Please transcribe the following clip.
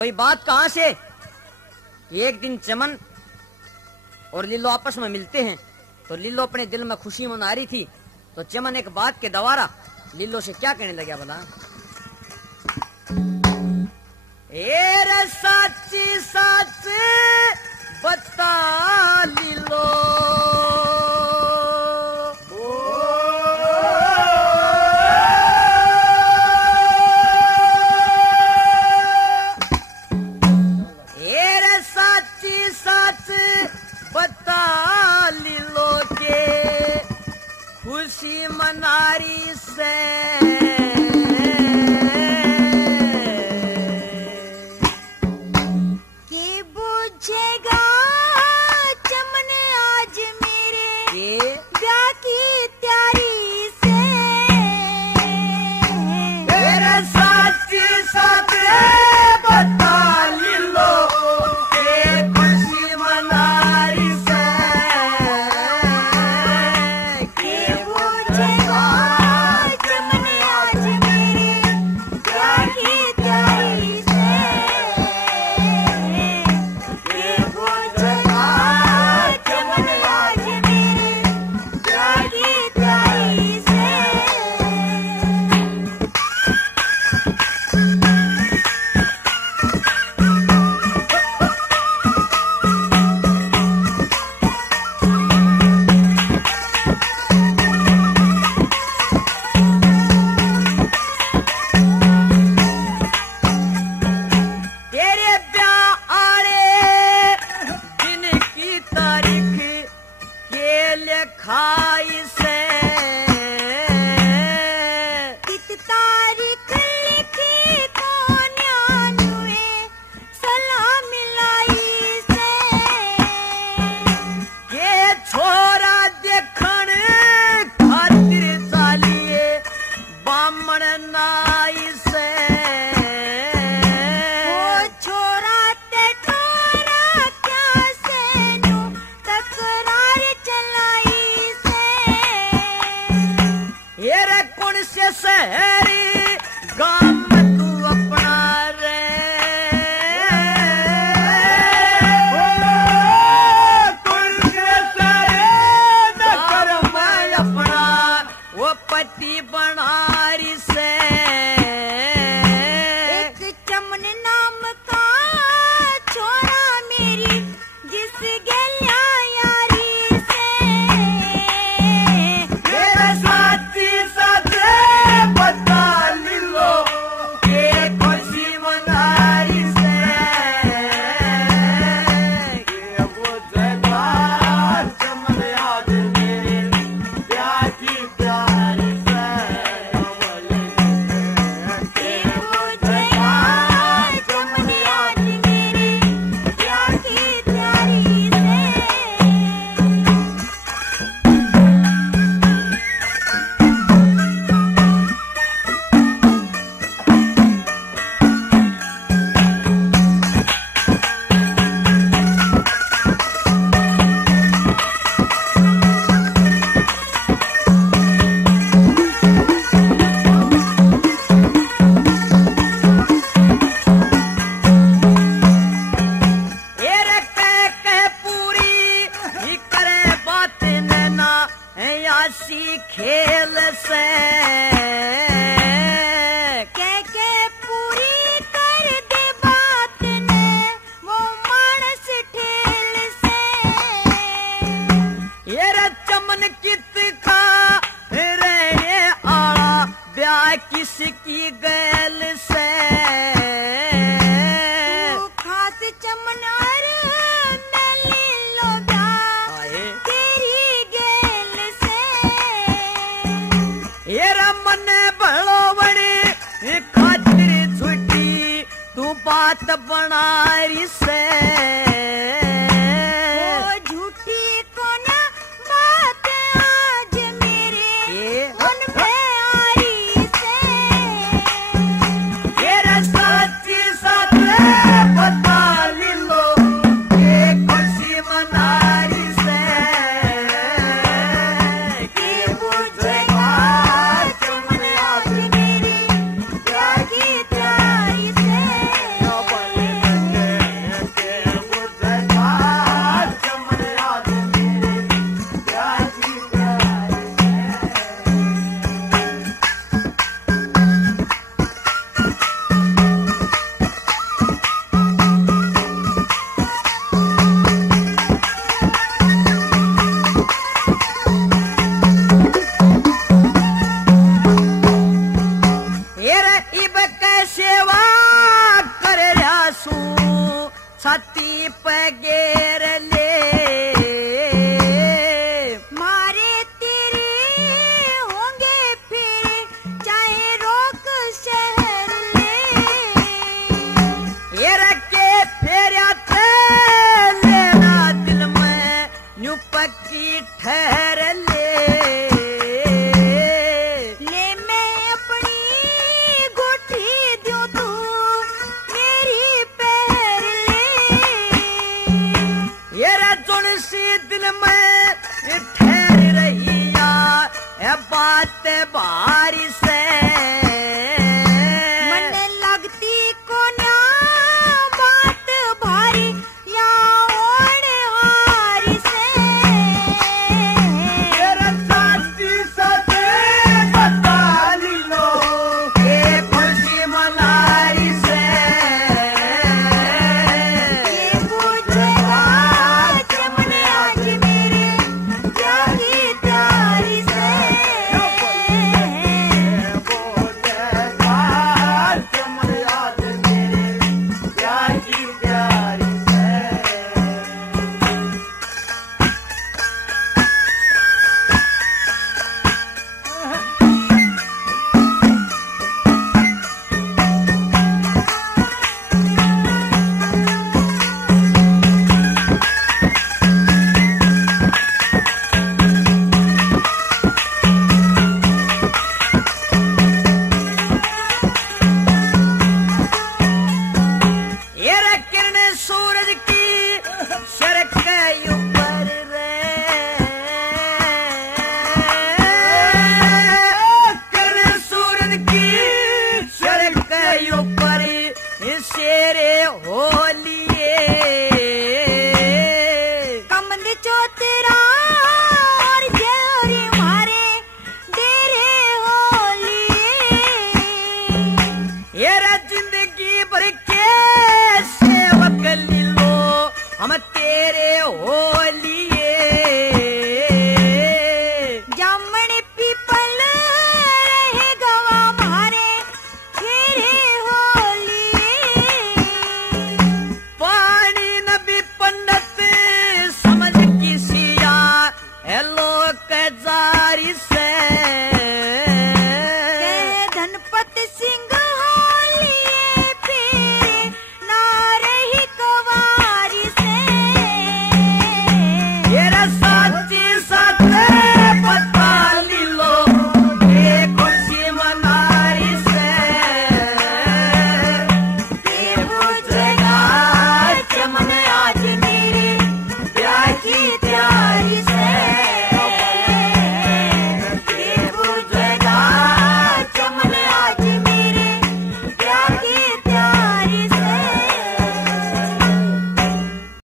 कोई बात कहां से कि एक दिन चमन और लीलो आपस में मिलते हैं। तो लीलो अपने दिल में खुशी मना रही थी, तो चमन एक बात के दवारा लीलो से क्या कहने लगा भला। रे सच सच बता लीलो, सच बता लीलो के खुशी मनारी से कि बुझेगा चमन आज मेरे ब्याह की तैयारी से। मेरे सच सच बता लीलो खाई से कित तारीख लिखी कोन्यानुए सलाम मिलाई से। ये छोरा देखण खातिर चालिए बामण नाई से। वो छोरा ते ठोरा क्या से नु तकरार चलाई से। ये रे कौन से शहरी गांव में तू अपना रे, कौन से शहरी नगर में अपना वो पति बनारी से। एक चमन नाम का छोरा मेरी जिस गलिया यारी से। मेरे साथी साथ बता लीलो ये खुशी मनारी से। ये वो जगह चमन आज मेरे प्यार की प्यारी से। ये वो जगह चमन आज मेरे प्यार की तैयारी से। ये रे कह पूरी ही करे बात नैना यासी खेल से। के पूरी कर दे बात ने वो मानस ठेल से। ये रे चमन कित का रे आला ब्याह किसकी गैल से। तू खास चमनार में ले लो ब्याह आए तेरी गेल से। ये रे मन भलो बड़ी खातिर छुट्टी तू बात बनारी से। वो झूठी कौन बात आज मेरे ये मन पे आई से। ये रे साथी साथ बता लीलो ये खुशी मनारी से। कि बुझेगा चमन आज मेरी प्यार की तैयारी से। छाती पे घेर ले मारे तेरे होंगे फिर चाहे रोक शहर ले ये रखे फेरा लेना दिल में न्यू पक्की ठहर ले मैं अपनी गोटी दूं तू मेरी पैर ले ये रचुन सी दिल में ठहर रही या बात बारी से मन लगती को ना बात भारी या ओढ़ हारी से तेरे साथी साथे बता लो ये खुशी मनारी से ये बुझेगा चमन आज मेरे जागी तारी से ये रे किरण सूरज की शरक के ऊपर रे किरण सूरज की शरक के ऊपर शेरे होलिए कमंद चौतरा और जहरी मारे डेरे होलिए ये रे जिंदगी भर के सेवक लीलो हम तेरे होलिए जामन पीपल रहे गवा मारे फेरे होलिए पानी नबी पंडित समझ किसिया लोक जारी से धनपत सिंह